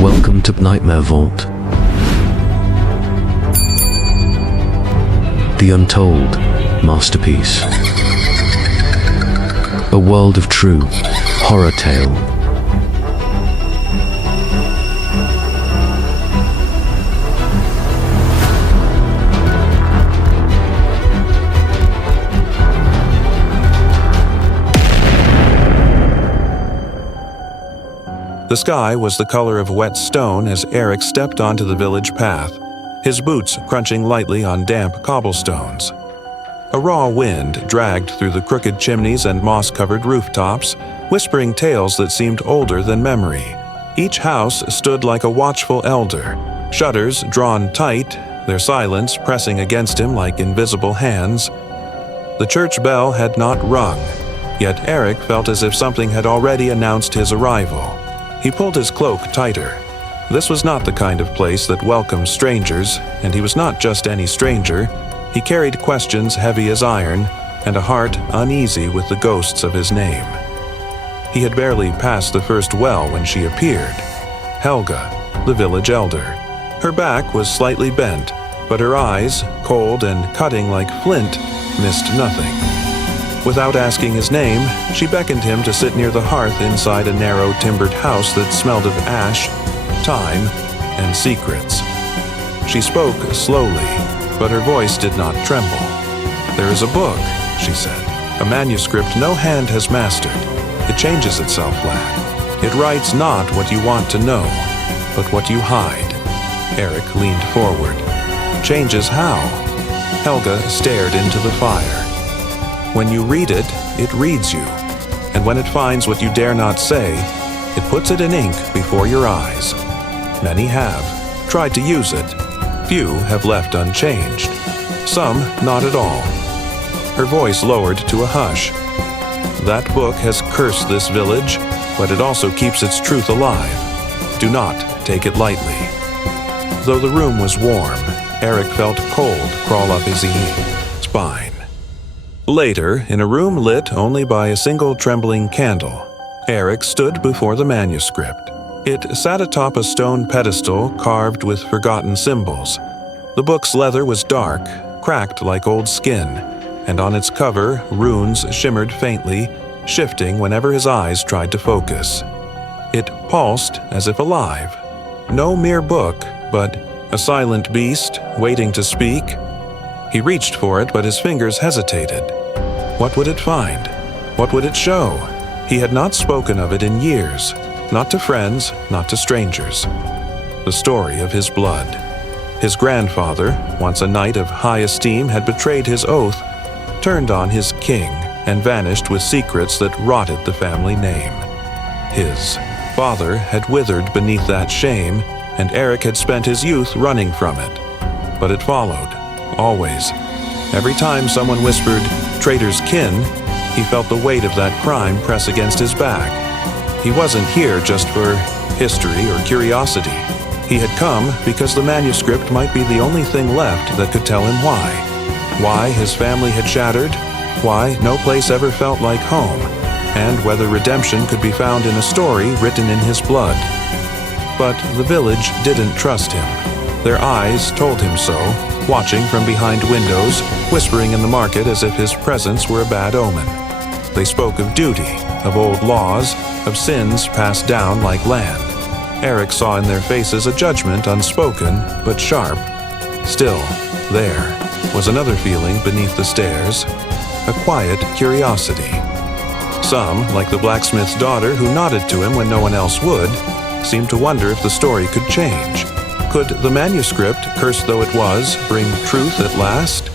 Welcome to Nightmare Vault. The untold masterpiece. A world of true horror tale. The sky was the color of wet stone as Eric stepped onto the village path, his boots crunching lightly on damp cobblestones. A raw wind dragged through the crooked chimneys and moss-covered rooftops, whispering tales that seemed older than memory. Each house stood like a watchful elder, shutters drawn tight, their silence pressing against him like invisible hands. The church bell had not rung, yet Eric felt as if something had already announced his arrival. He pulled his cloak tighter. This was not the kind of place that welcomes strangers, and he was not just any stranger. He carried questions heavy as iron, and a heart uneasy with the ghosts of his name. He had barely passed the first well when she appeared. Helga, the village elder. Her back was slightly bent, but her eyes, cold and cutting like flint, missed nothing. Without asking his name, she beckoned him to sit near the hearth inside a narrow timbered house that smelled of ash, time, and secrets. She spoke slowly, but her voice did not tremble. "There is a book," she said, "a manuscript no hand has mastered. It changes itself, lad. It writes not what you want to know, but what you hide." Eric leaned forward. "Changes how?" Helga stared into the fire. "When you read it, it reads you, and when it finds what you dare not say, it puts it in ink before your eyes. Many have tried to use it. Few have left unchanged. Some not at all." Her voice lowered to a hush. "That book has cursed this village, but it also keeps its truth alive. Do not take it lightly." Though the room was warm, Eric felt cold crawl up his spine. Later, in a room lit only by a single trembling candle, Eric stood before the manuscript. It sat atop a stone pedestal carved with forgotten symbols. The book's leather was dark, cracked like old skin, and on its cover, runes shimmered faintly, shifting whenever his eyes tried to focus. It pulsed as if alive. No mere book, but a silent beast waiting to speak. He reached for it, but his fingers hesitated. What would it find? What would it show? He had not spoken of it in years, not to friends, not to strangers. The story of his blood. His grandfather, once a knight of high esteem, had betrayed his oath, turned on his king, and vanished with secrets that rotted the family name. His father had withered beneath that shame, and Eric had spent his youth running from it. But it followed. Always. Every time someone whispered, "traitor's kin," he felt the weight of that crime press against his back. He wasn't here just for history or curiosity. He had come because the manuscript might be the only thing left that could tell him why. Why his family had shattered, why no place ever felt like home, and whether redemption could be found in a story written in his blood. But the village didn't trust him. Their eyes told him so, watching from behind windows, whispering in the market as if his presence were a bad omen. They spoke of duty, of old laws, of sins passed down like land. Eric saw in their faces a judgment unspoken, but sharp. Still, there was another feeling beneath the stairs, a quiet curiosity. Some, like the blacksmith's daughter who nodded to him when no one else would, seemed to wonder if the story could change. Could the manuscript, cursed though it was, bring truth at last?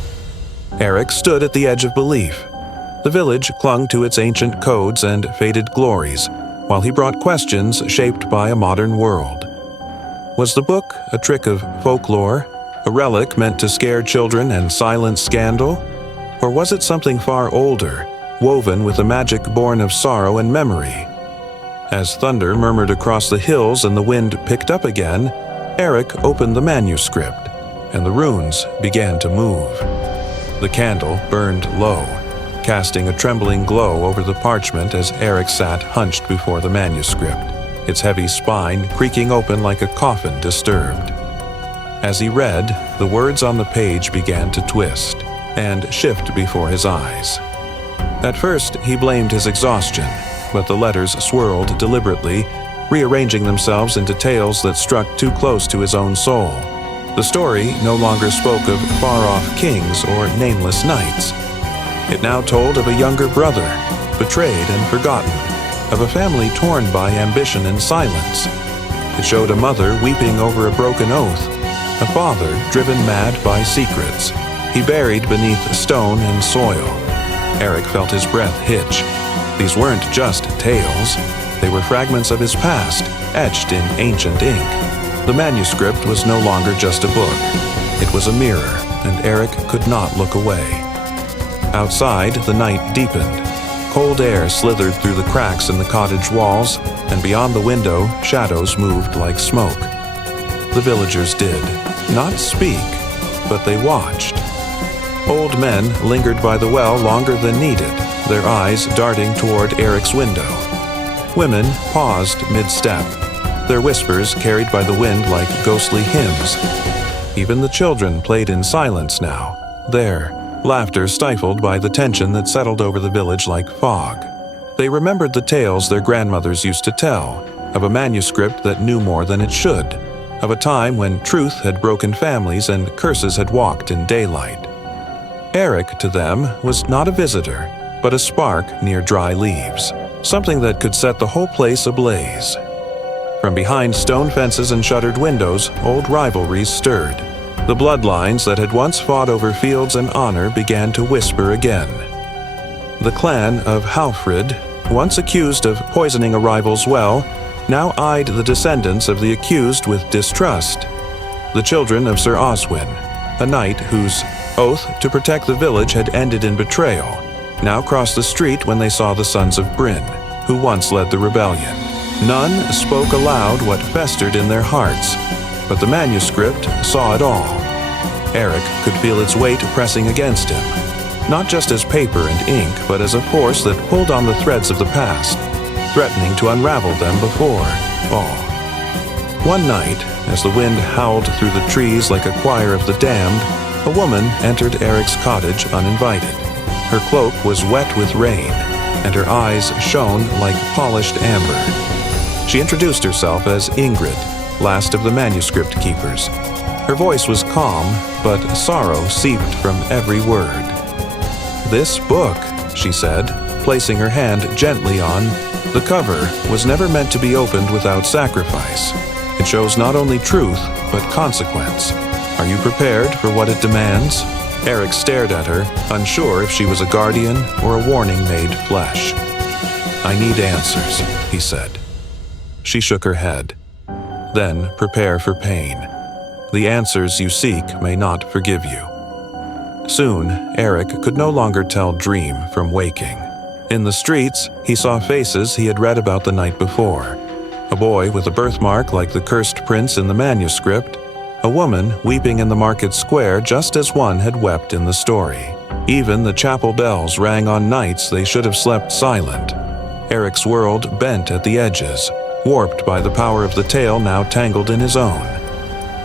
Eric stood at the edge of belief. The village clung to its ancient codes and faded glories, while he brought questions shaped by a modern world. Was the book a trick of folklore, a relic meant to scare children and silence scandal? Or was it something far older, woven with a magic born of sorrow and memory? As thunder murmured across the hills and the wind picked up again, Eric opened the manuscript, and the runes began to move. The candle burned low, casting a trembling glow over the parchment as Eric sat hunched before the manuscript. its heavy spine creaking open like a coffin disturbed. As he read, the words on the page began to twist and shift before his eyes. At first, he blamed his exhaustion, but the letters swirled deliberately, rearranging themselves into tales that struck too close to his own soul. The story no longer spoke of far-off kings or nameless knights. It now told of a younger brother, betrayed and forgotten, of a family torn by ambition and silence. It showed a mother weeping over a broken oath, a father driven mad by secrets, he buried beneath stone and soil. Eric felt his breath hitch. These weren't just tales. They were fragments of his past, etched in ancient ink. The manuscript was no longer just a book. It was a mirror, and Eric could not look away. Outside, the night deepened. Cold air slithered through the cracks in the cottage walls, and beyond the window, shadows moved like smoke. The villagers did not speak, but they watched. Old men lingered by the well longer than needed, their eyes darting toward Eric's window. Women paused mid-step, their whispers carried by the wind like ghostly hymns. Even the children played in silence now, their laughter stifled by the tension that settled over the village like fog. They remembered the tales their grandmothers used to tell, of a manuscript that knew more than it should, of a time when truth had broken families and curses had walked in daylight. Eric, to them, was not a visitor, but a spark near dry leaves, something that could set the whole place ablaze. From behind stone fences and shuttered windows, old rivalries stirred. The bloodlines that had once fought over fields and honor began to whisper again. The clan of Halfred, once accused of poisoning a rival's well, now eyed the descendants of the accused with distrust. The children of Sir Oswin, a knight whose oath to protect the village had ended in betrayal, now crossed the street when they saw the sons of Bryn, who once led the rebellion. None spoke aloud what festered in their hearts, but the manuscript saw it all. Eric could feel its weight pressing against him, not just as paper and ink, but as a force that pulled on the threads of the past, threatening to unravel them before all. One night, as the wind howled through the trees like a choir of the damned, a woman entered Eric's cottage uninvited. Her cloak was wet with rain, and her eyes shone like polished amber. She introduced herself as Ingrid, last of the manuscript keepers. Her voice was calm, but sorrow seeped from every word. "This book," she said, placing her hand gently on. "The cover was never meant to be opened without sacrifice. It shows not only truth, but consequence. Are you prepared for what it demands?" Eric stared at her, unsure if she was a guardian or a warning made flesh. "I need answers," he said. She shook her head. "Then prepare for pain. The answers you seek may not forgive you." Soon, Eric could no longer tell dream from waking. In the streets, he saw faces he had read about the night before. A boy with a birthmark like the cursed prince in the manuscript, a woman weeping in the market square just as one had wept in the story. Even the chapel bells rang on nights they should have slept silent. Eric's world bent at the edges, warped by the power of the tale now tangled in his own.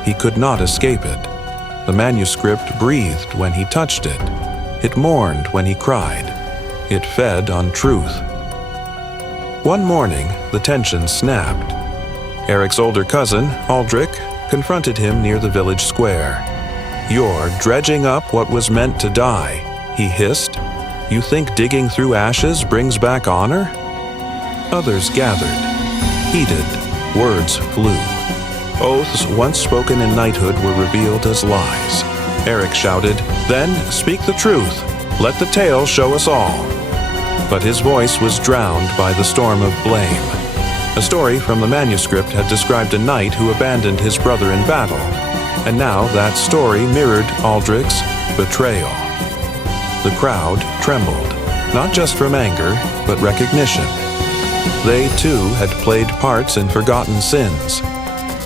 He could not escape it. The manuscript breathed when he touched it. It mourned when he cried. It fed on truth. One morning, the tension snapped. Eric's older cousin, Aldrich, confronted him near the village square. "You're dredging up what was meant to die," he hissed. "You think digging through ashes brings back honor?" Others gathered. Heated, words flew. Oaths once spoken in knighthood were revealed as lies. Eric shouted, "Then speak the truth. Let the tale show us all." But his voice was drowned by the storm of blame. A story from the manuscript had described a knight who abandoned his brother in battle, and now that story mirrored Aldrich's betrayal. The crowd trembled, not just from anger, but recognition. They, too, had played parts in forgotten sins.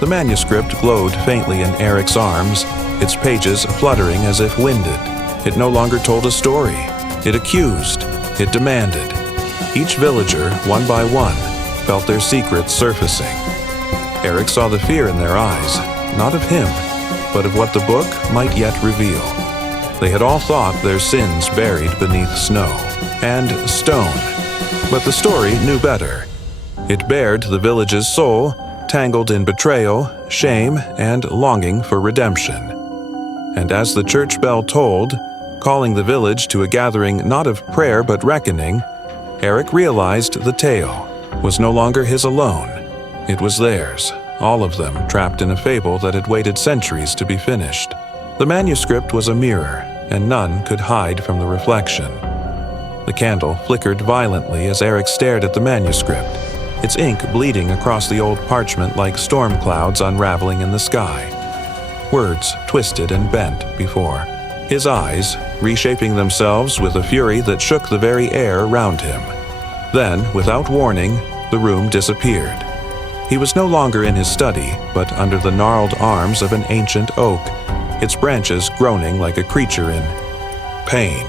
The manuscript glowed faintly in Eric's arms, its pages fluttering as if winded. It no longer told a story. It accused. It demanded. Each villager, one by one, felt their secrets surfacing. Eric saw the fear in their eyes, not of him, but of what the book might yet reveal. They had all thought their sins buried beneath snow and stone, but the story knew better. It bared the village's soul, tangled in betrayal, shame, and longing for redemption. And as the church bell tolled, calling the village to a gathering not of prayer but reckoning, Eric realized the tale was no longer his alone. It was theirs, all of them trapped in a fable that had waited centuries to be finished. The manuscript was a mirror, and none could hide from the reflection. The candle flickered violently as Eric stared at the manuscript, its ink bleeding across the old parchment like storm clouds unraveling in the sky. Words twisted and bent before his eyes, reshaping themselves with a fury that shook the very air around him. Then, without warning, the room disappeared. He was no longer in his study, but under the gnarled arms of an ancient oak, its branches groaning like a creature in pain.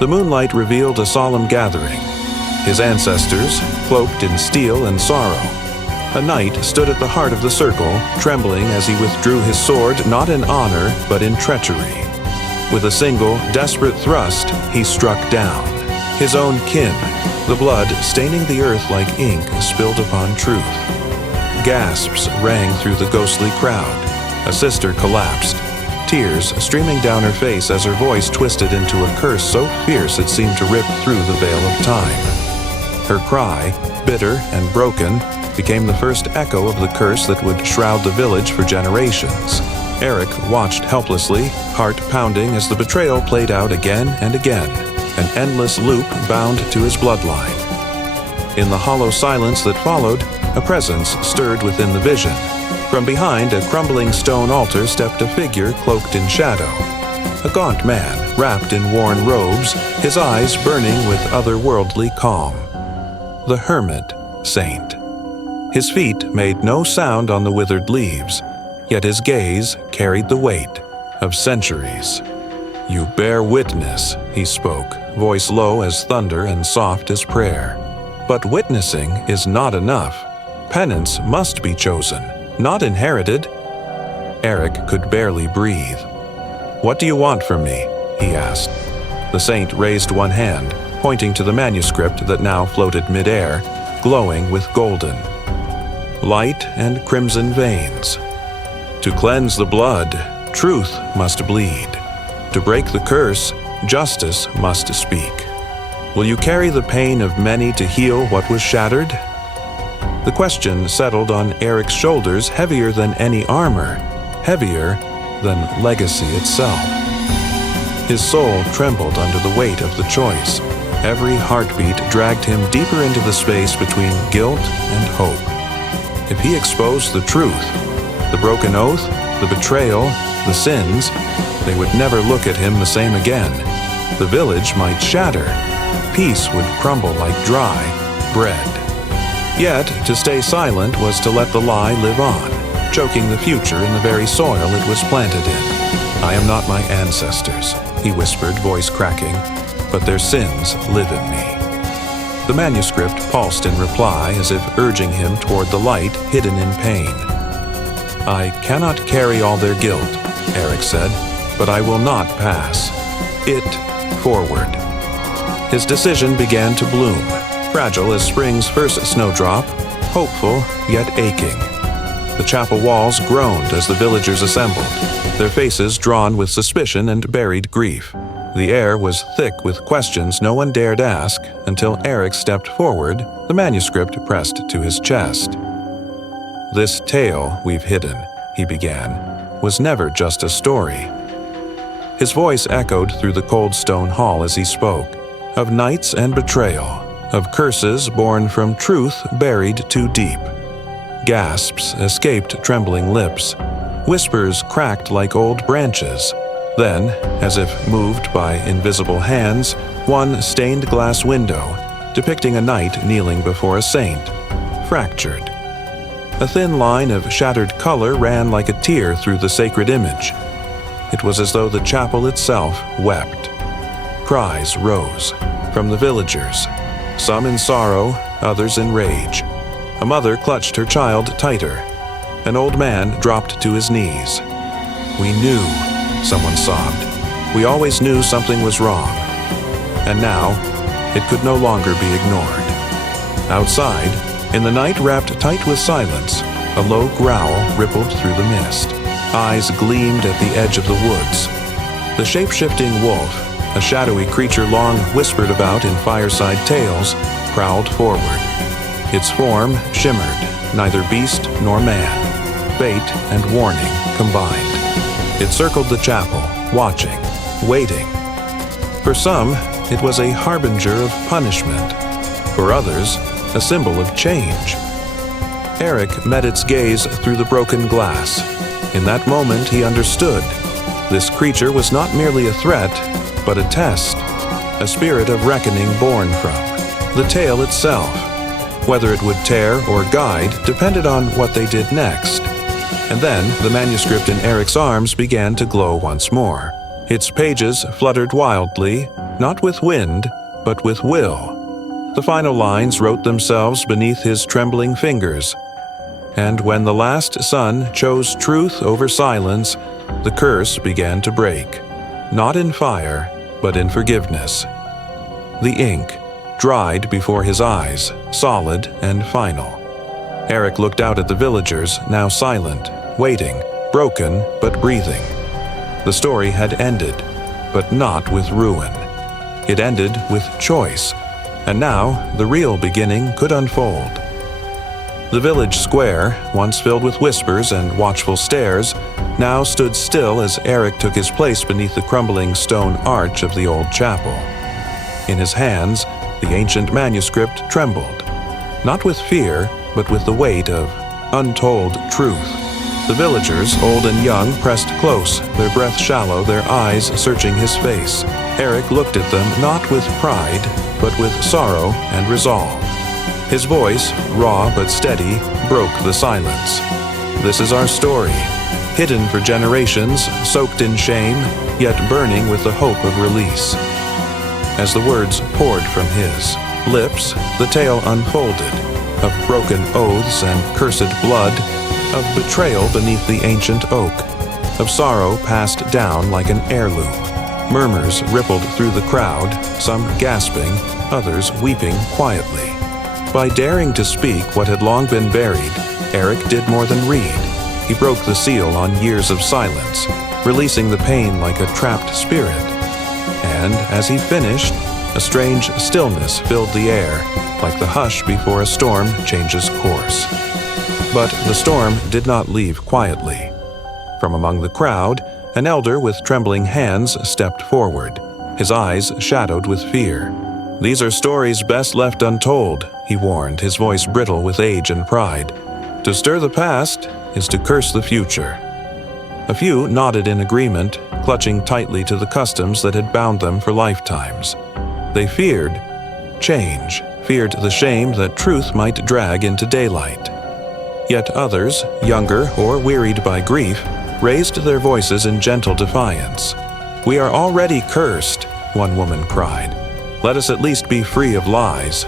The moonlight revealed a solemn gathering. His ancestors, cloaked in steel and sorrow. A knight stood at the heart of the circle, trembling as he withdrew his sword not in honor, but in treachery. With a single, desperate thrust, he struck down his own kin, the blood staining the earth like ink spilled upon truth. Gasps rang through the ghostly crowd. A sister collapsed, tears streaming down her face as her voice twisted into a curse so fierce it seemed to rip through the veil of time. Her cry, bitter and broken, became the first echo of the curse that would shroud the village for generations. Eric watched helplessly, heart pounding as the betrayal played out again and again, an endless loop bound to his bloodline. In the hollow silence that followed, a presence stirred within the vision. From behind a crumbling stone altar stepped a figure cloaked in shadow. A gaunt man, wrapped in worn robes, his eyes burning with otherworldly calm. The hermit saint. His feet made no sound on the withered leaves, yet his gaze carried the weight of centuries. "You bear witness," he spoke, voice low as thunder and soft as prayer. "But witnessing is not enough. Penance must be chosen, not inherited." Eric could barely breathe. "What do you want from me?" he asked. The saint raised one hand, pointing to the manuscript that now floated midair, glowing with golden light and crimson veins. "To cleanse the blood, truth must bleed. To break the curse, justice must speak. Will you carry the pain of many to heal what was shattered?" The question settled on Eric's shoulders heavier than any armor, heavier than legacy itself. His soul trembled under the weight of the choice. Every heartbeat dragged him deeper into the space between guilt and hope. If he exposed the truth, the broken oath, the betrayal, the sins, they would never look at him the same again. The village might shatter. Peace would crumble like dry bread. Yet, to stay silent was to let the lie live on, choking the future in the very soil it was planted in. "I am not my ancestors," he whispered, voice cracking, "but their sins live in me." The manuscript pulsed in reply as if urging him toward the light hidden in pain. "I cannot carry all their guilt," Eric said, "but I will not pass it forward." His decision began to bloom, fragile as spring's first snowdrop, hopeful yet aching. The chapel walls groaned as the villagers assembled, their faces drawn with suspicion and buried grief. The air was thick with questions no one dared ask until Eric stepped forward, the manuscript pressed to his chest. "This tale we've hidden," he began, "was never just a story." His voice echoed through the cold stone hall as he spoke, of nights and betrayal, of curses born from truth buried too deep. Gasps escaped trembling lips. Whispers cracked like old branches. Then, as if moved by invisible hands, one stained glass window, depicting a knight kneeling before a saint, fractured. A thin line of shattered color ran like a tear through the sacred image. It was as though the chapel itself wept. Cries rose from the villagers, some in sorrow, others in rage. A mother clutched her child tighter. An old man dropped to his knees. "We knew," someone sobbed. "We always knew something was wrong." And now, it could no longer be ignored. Outside, in the night wrapped tight with silence, a low growl rippled through the mist. Eyes gleamed at the edge of the woods. The shape-shifting wolf, a shadowy creature long whispered about in fireside tales, prowled forward. Its form shimmered, neither beast nor man, fate and warning combined. It circled the chapel, watching, waiting. For some, it was a harbinger of punishment. For others, a symbol of change. Eric met its gaze through the broken glass. In that moment, he understood. This creature was not merely a threat, but a test, a spirit of reckoning born from the tale itself. Whether it would tear or guide depended on what they did next. And then the manuscript in Eric's arms began to glow once more. Its pages fluttered wildly, not with wind, but with will. The final lines wrote themselves beneath his trembling fingers. And when the last sun chose truth over silence, the curse began to break, not in fire, but in forgiveness. The ink dried before his eyes, solid and final. Eric looked out at the villagers, now silent, waiting, broken but breathing. The story had ended, but not with ruin. It ended with choice, and now the real beginning could unfold. The village square, once filled with whispers and watchful stares, now stood still as Eric took his place beneath the crumbling stone arch of the old chapel. In his hands, the ancient manuscript trembled, not with fear, but with the weight of untold truth. The villagers, old and young, pressed close, their breath shallow, their eyes searching his face. Eric looked at them not with pride, but with sorrow and resolve. His voice, raw but steady, broke the silence. This is our story, hidden for generations, soaked in shame, yet burning with the hope of release. As the words poured from his lips, the tale unfolded, of broken oaths and cursed blood, of betrayal beneath the ancient oak, of sorrow passed down like an heirloom. Murmurs rippled through the crowd, some gasping, others weeping quietly. By daring to speak what had long been buried, Eric did more than read. He broke the seal on years of silence, releasing the pain like a trapped spirit. And as he finished, a strange stillness filled the air, like the hush before a storm changes course. But the storm did not leave quietly. From among the crowd, an elder with trembling hands stepped forward, his eyes shadowed with fear. "These are stories best left untold," he warned, his voice brittle with age and pride. "To stir the past is to curse the future." A few nodded in agreement, clutching tightly to the customs that had bound them for lifetimes. They feared change, feared the shame that truth might drag into daylight. Yet others, younger or wearied by grief, raised their voices in gentle defiance. "We are already cursed," one woman cried. "Let us at least be free of lies."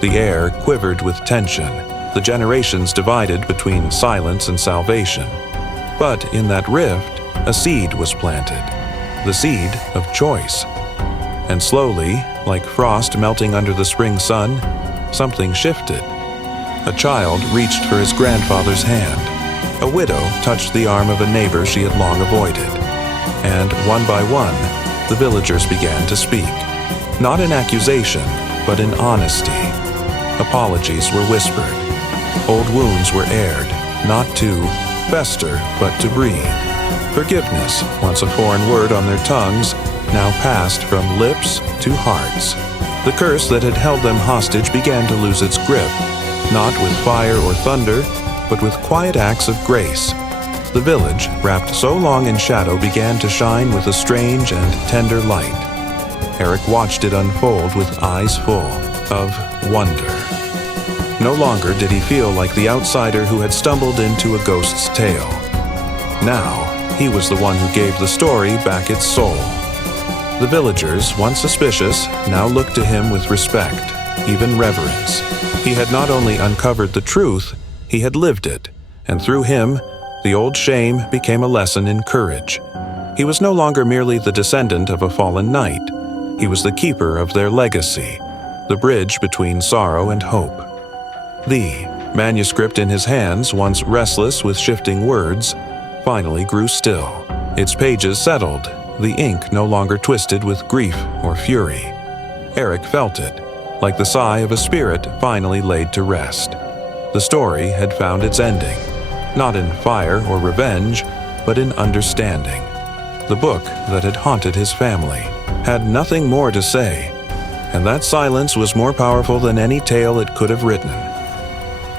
The air quivered with tension, the generations divided between silence and salvation. But in that rift, a seed was planted, the seed of choice. And slowly, like frost melting under the spring sun, something shifted. A child reached for his grandfather's hand. A widow touched the arm of a neighbor she had long avoided. And one by one, the villagers began to speak. Not in accusation, but in honesty. Apologies were whispered. Old wounds were aired, not to fester, but to breathe. Forgiveness, once a foreign word on their tongues, now passed from lips to hearts. The curse that had held them hostage began to lose its grip, not with fire or thunder, but with quiet acts of grace. The village, wrapped so long in shadow, began to shine with a strange and tender light. Eric watched it unfold with eyes full of wonder. No longer did he feel like the outsider who had stumbled into a ghost's tale. Now, he was the one who gave the story back its soul. The villagers, once suspicious, now looked to him with respect, even reverence. He had not only uncovered the truth, he had lived it, and through him, the old shame became a lesson in courage. He was no longer merely the descendant of a fallen knight. He was the keeper of their legacy, the bridge between sorrow and hope. The manuscript in his hands, once restless with shifting words, finally grew still. Its pages settled, the ink no longer twisted with grief or fury. Eric felt it, like the sigh of a spirit finally laid to rest. The story had found its ending, not in fire or revenge, but in understanding. The book that had haunted his family had nothing more to say, and that silence was more powerful than any tale it could have written.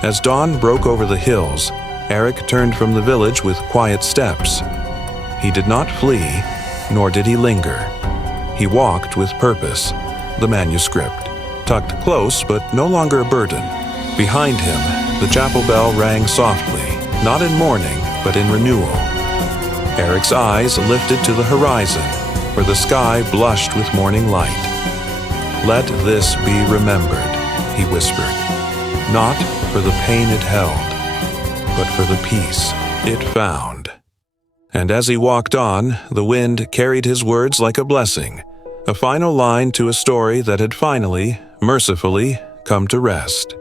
As dawn broke over the hills, Eric turned from the village with quiet steps. He did not flee, nor did he linger. He walked with purpose, the manuscript, tucked close but no longer a burden. Behind him, the chapel bell rang softly, not in mourning, but in renewal. Eric's eyes lifted to the horizon, where the sky blushed with morning light. "Let this be remembered," he whispered, "not for the pain it held, but for the peace it found." And as he walked on, the wind carried his words like a blessing, a final line to a story that had finally, mercifully, come to rest.